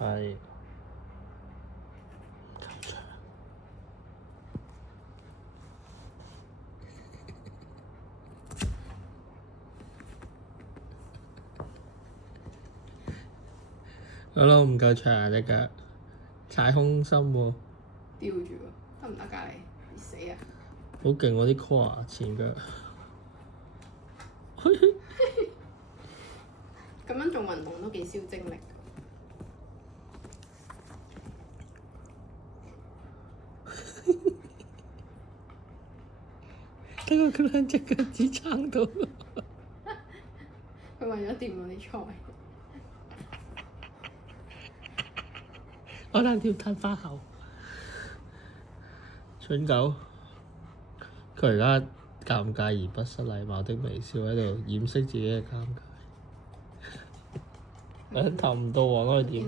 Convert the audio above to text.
係。好啦，唔夠長啊隻腳，踩空心喎。吊住喎，得唔得㗎你？你死啊！好勁喎啲 core 前腳。咁樣做運動都幾燒精力㗎。睇下佢兩隻腳趾撐到。佢為咗掂嗰啲菜。我兩條吞花口。蠢狗，佢而家尷尬而不失禮貌的微笑喺度掩飾自己嘅尷尬。我氹唔到我，我點？